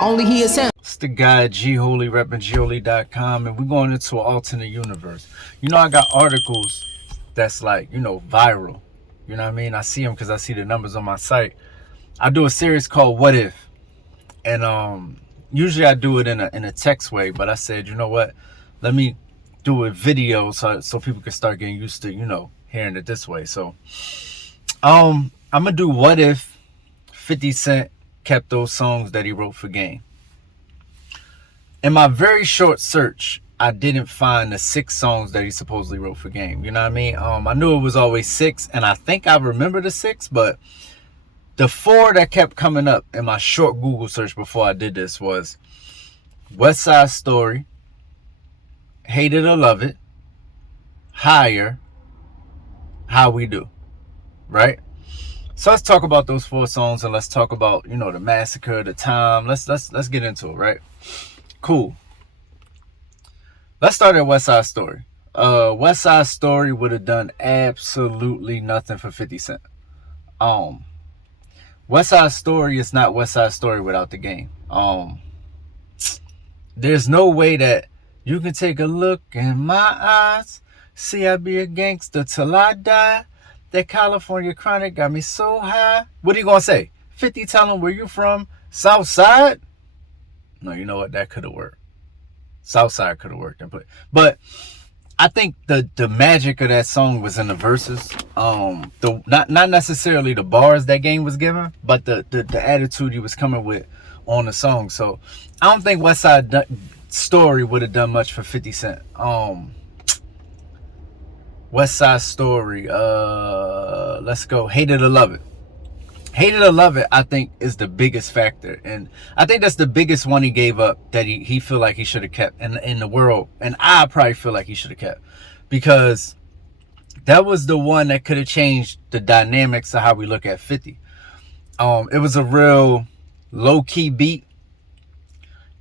Only he is him. It's the guy G Holy repping Gholy.com, and we're going into an alternate universe. You know, I got articles that's like, viral. You know what I mean? I see them because I see the numbers on my site. I do a series called What If, and usually I do it in a text way, but I said, you know what? Let me do a video so people can start getting used to hearing it this way. So I'm gonna do What If 50 Cent kept those songs that he wrote for Game. In my very short search, I didn't find the 6 songs that he supposedly wrote for Game. You know what I mean? I knew it was always 6, and I think I remember the 6, but the 4 that kept coming up in my short Google search before I did this was West Side Story, Hate It or Love It, Higher, How We Do, right? So let's talk about those 4 songs, and let's talk about, the massacre, the time. Let's get into it, right? Cool. Let's start at West Side Story. West Side Story would have done absolutely nothing for 50 Cent. West Side Story is not West Side Story without the Game. There's no way that you can take a look in my eyes, see I be a gangster till I die. That California chronic got me so high. What are you gonna say? 50, tell him where you from? South Side? No, you know what? That could have worked. Southside could have worked, but I think the magic of that song was in the verses. Not necessarily the bars that Game was given, but the attitude he was coming with on the song. So I don't think West Side Story would have done much for 50 Cent. West Side Story. Let's go. Hate It or Love It. Hate It or Love It, I think, is the biggest factor. And I think that's the biggest one he gave up that he feel like he should have kept in the world. And I probably feel like he should have kept. Because that was the one that could have changed the dynamics of how we look at 50. It was a real low-key beat.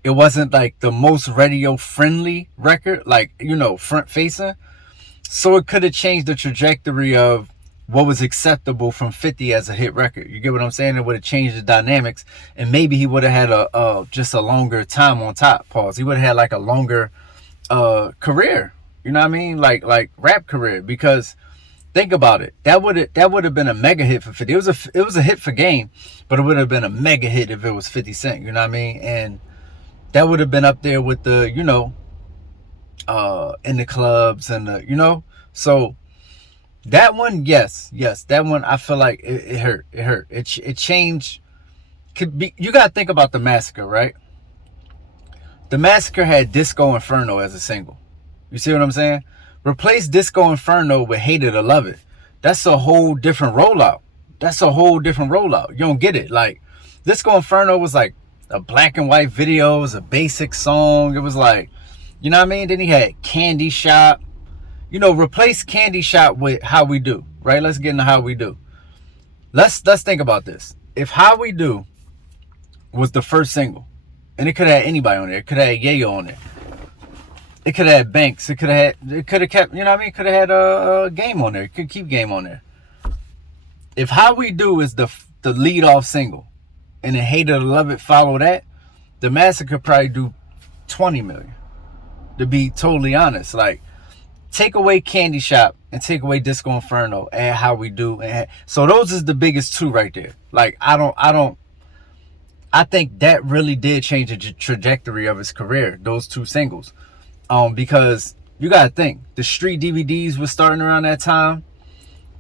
It wasn't like the most radio-friendly record, like, front-facing. So it could have changed the trajectory of what was acceptable from 50 as a hit record. You get what I'm saying? It would have changed the dynamics, and maybe he would have had just a longer time on top. Pause. He would have had like a longer career. You know what I mean? Like rap career. Because think about it. That would have been a mega hit for 50. It was a hit for Game, but it would have been a mega hit if it was 50 Cent. You know what I mean? And that would have been up there with the in the clubs and the so. That one, yes, that one, I feel like it hurt. It hurt. It changed. You got to think about the Massacre, right? The Massacre had Disco Inferno as a single. You see what I'm saying? Replace Disco Inferno with Hate It or Love It. That's a whole different rollout. You don't get it. Like, Disco Inferno was like a black and white video. It was a basic song. It was like, you know what I mean? Then he had Candy Shop. Replace Candy Shop with How We Do, right? Let's get into How We Do. Let's think about this. If How We Do was the first single, and it could have had anybody on there. It could have had Yayo on there. It could have had Banks. It could have kept, It could have had Game on there. It could keep Game on there. If How We Do is the lead off single, and then Hate It or Love It follow that, the Massacre probably do 20 million. To be totally honest, like, take away Candy Shop and take away Disco Inferno and How We Do. So those is the biggest 2 right there. Like, I think that really did change the trajectory of his career, those 2 singles. Because you got to think, the street DVDs was starting around that time.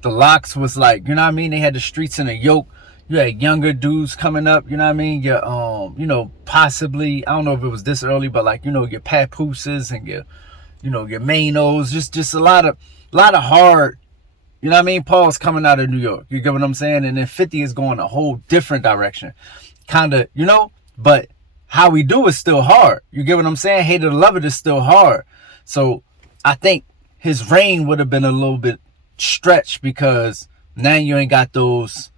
The Locks was like, you know what I mean? They had the Streets in a Yoke. You had younger dudes coming up, you know what I mean? Your, possibly, I don't know if it was this early, but like, your Papooses and your Manos, just a lot of hard, you know what I mean, Paul's coming out of New York. You get what I'm saying? And then 50 is going a whole different direction. Kind of, but How We Do is still hard. You get what I'm saying? Hate It or Love It is still hard. So I think his reign would have been a little bit stretched because now you ain't got those,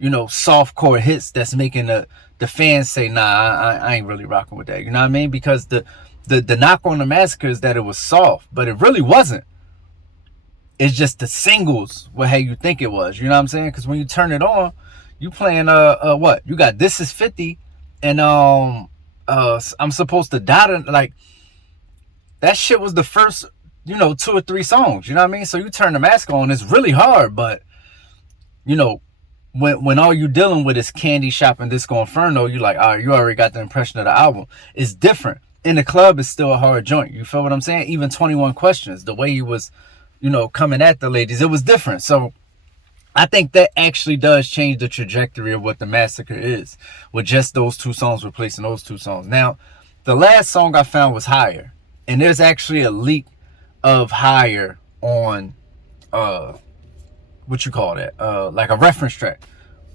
softcore hits that's making the fans say, nah, I ain't really rocking with that. You know what I mean? Because the knock on the Massacre is that it was soft, but it really wasn't. It's just the singles were how you think it was. You know what I'm saying? Because when you turn it on, you playing what? You got This Is 50 and I'm supposed to die to, like, that shit was the first, 2 or 3 songs. You know what I mean? So you turn the mask on, it's really hard, but you know, when all you dealing with is Candy Shop and Disco Inferno, you like, all right, you already got the impression of the album. It's different. In the club, it's still a hard joint. You feel what I'm saying? Even 21 Questions, the way he was, coming at the ladies, it was different. So I think that actually does change the trajectory of what the Massacre is, with just those 2 songs replacing those 2 songs. Now, the last song I found was Higher, and there's actually a leak of Higher on what you call that, like a reference track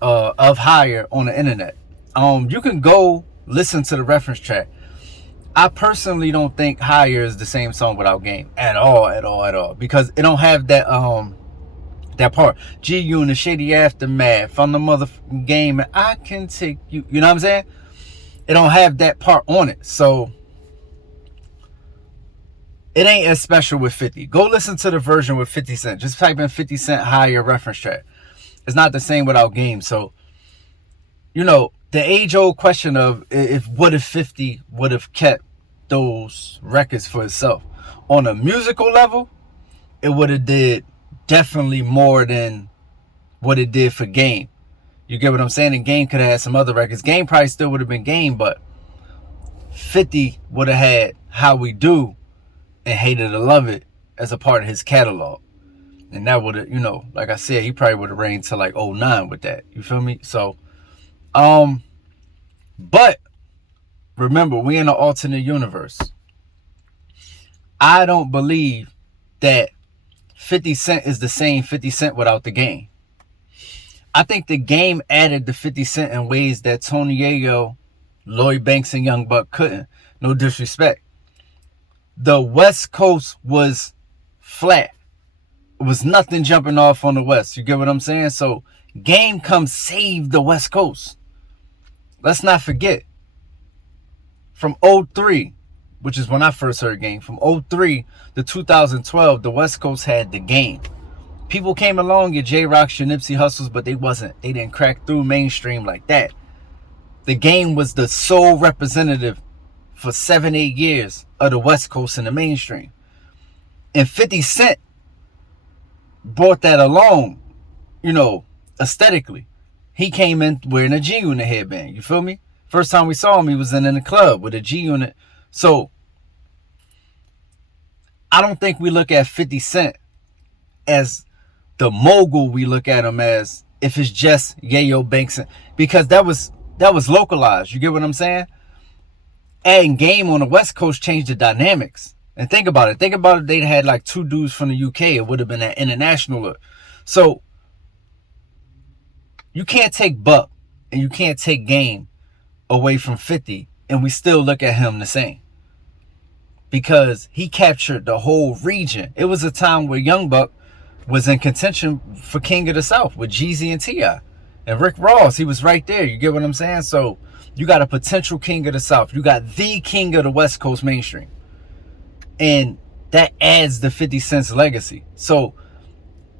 of Higher on the internet. You can go listen to the reference track. I personally don't think Higher is the same song without Game at all, because it don't have that part. G-Unit, Shady Aftermath, from the motherfucking Game, and I can take you. You know what I'm saying? It don't have that part on it, so it ain't as special with 50. Go listen to the version with 50 Cent. Just type in 50 Cent Higher reference track. It's not the same without Game. So, the age-old question of what if 50 would have kept those records for itself. On a musical level, it would have did definitely more than what it did for Game. You get what I'm saying? And Game could have had some other records. Game probably still would have been Game, but 50 would have had How We Do and Hated to Love It as a part of his catalog. And that would have, like I said, he probably would have reigned to like 09 with that. You feel me? So, but remember, we in an alternate universe. I don't believe that 50 Cent is the same 50 Cent without the Game. I think the Game added the 50 Cent in ways that Tony Yayo, Lloyd Banks, and Young Buck couldn't. No disrespect. The West Coast was flat. It was nothing jumping off on the West. You get what I'm saying? So Game comes save the West Coast. Let's not forget. From 03, which is when I first heard Game, from 03 to 2012, the West Coast had the Game. People came along, your J-Rocks, your Nipsey Hussles, but they didn't crack through mainstream like that. The Game was the sole representative for 7-8 years of the West Coast in the mainstream. And 50 Cent brought that along, aesthetically. He came in wearing a G-Unit headband. You feel me? First time we saw him, he was in the club with a G-Unit. So, I don't think we look at 50 Cent as the mogul we look at him as, if it's just Yayo Banks. Because that was localized. You get what I'm saying? Adding Game on the West Coast changed the dynamics. And think about it. They'd had like 2 dudes from the UK. It would have been that international look. So, you can't take Buck and you can't take Game away from 50, and we still look at him the same. Because he captured the whole region. It was a time where Young Buck was in contention for King of the South with Jeezy and T.I. And Rick Ross, he was right there. You get what I'm saying? So, you got a potential King of the South. You got the King of the West Coast mainstream. And that adds the 50 Cent's legacy. So,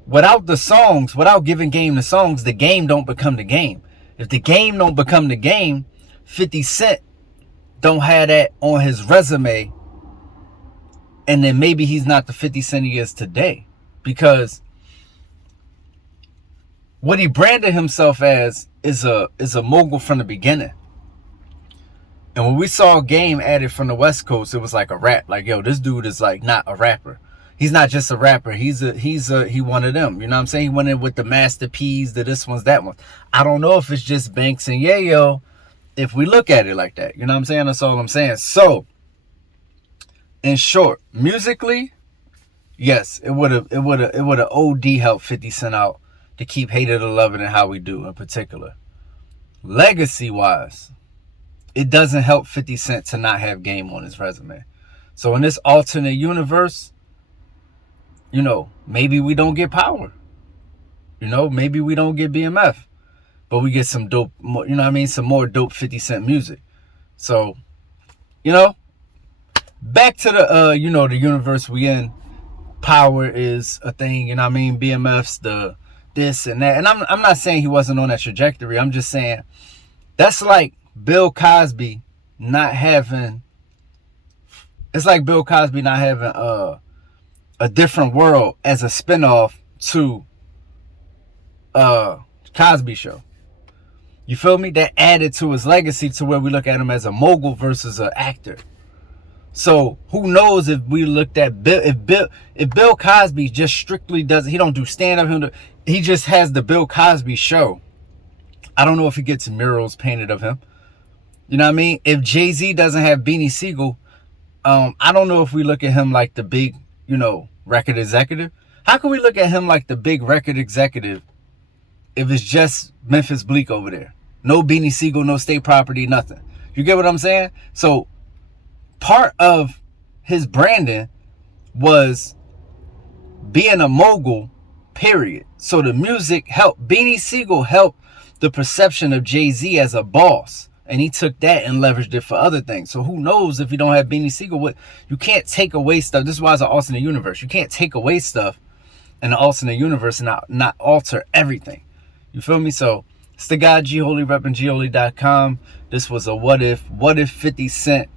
without the songs, without giving Game the songs, the Game don't become the Game. If the Game don't become the Game, 50 Cent don't have that on his resume, and then maybe he's not the 50 Cent he is today. Because what he branded himself as is a mogul from the beginning. And when we saw Game added from the West Coast, it was like a rap. Like, yo, this dude is like not a rapper. He's not just a rapper. He one of them. You know what I'm saying? He went in with the Master P's, the this one's that one. I don't know if it's just Banks and Yayo, if we look at it like that. You know what I'm saying? That's all I'm saying. So, in short, musically, yes, it would have OD helped 50 Cent out to keep Hated to Love It and How We Do in particular. Legacy wise, it doesn't help 50 Cent to not have Game on his resume. So in this alternate universe, maybe we don't get Power. Maybe we don't get BMF. But we get some dope, some more dope 50 Cent music. So, back to the, the universe we in. Power is a thing, BMF's the this and that. And I'm not saying he wasn't on that trajectory. I'm just saying that's like Bill Cosby not having, it's like Bill Cosby not having a different world as a spinoff to Cosby Show. You feel me? That added to his legacy to where we look at him as a mogul versus an actor. So who knows if we looked at if Bill Cosby just strictly does, he don't do stand up, he just has the Bill Cosby Show. I don't know if he gets murals painted of him. You know what I mean? If Jay-Z doesn't have Beanie Siegel, I don't know if we look at him like the big, record executive. How can we look at him like the big record executive if it's just Memphis Bleek over there? No Beanie Siegel, no State Property, nothing. You get what I'm saying? So part of his branding was being a mogul, period. So the music helped. Beanie Siegel helped the perception of Jay-Z as a boss. And he took that and leveraged it for other things. So who knows if you don't have Beanie Siegel? You can't take away stuff. This is why it's an alternate universe. You can't take away stuff in an alternate universe and not alter everything. You feel me? So it's the guy G Holy, repping gholy.com. This was a what if 50 Cent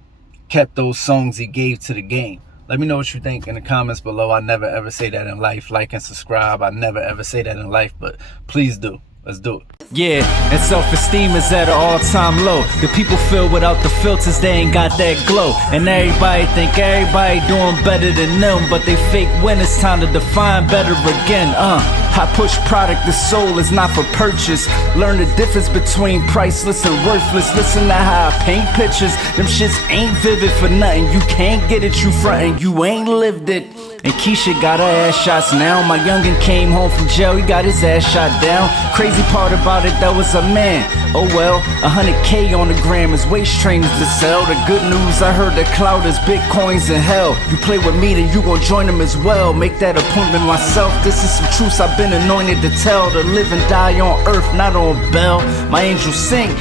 kept those songs he gave to the game. Let me know what you think in the comments below. I never ever say that in life. Like and subscribe. I never ever say that in life, but please do. Let's do it. Yeah, and self-esteem is at an all-time low. The people feel without the filters, they ain't got that glow. And everybody think everybody doing better than them, but they fake when it's time to define better again. I push product, the soul is not for purchase. Learn the difference between priceless and worthless. Listen to how I paint pictures. Them shits ain't vivid for nothing. You can't get it, you frontin', you ain't lived it. And Keisha got her ass shots now. My youngin' came home from jail, he got his ass shot down. Crazy part about it, that was a man. Oh well, 100K on the gram is waist trainers to sell. The good news, I heard that cloud is bitcoins in hell. You play with me, then you gon' join them as well. Make that appointment myself. This is some truths I've been anointed to tell. To live and die on earth, not on Bell. My angels sing.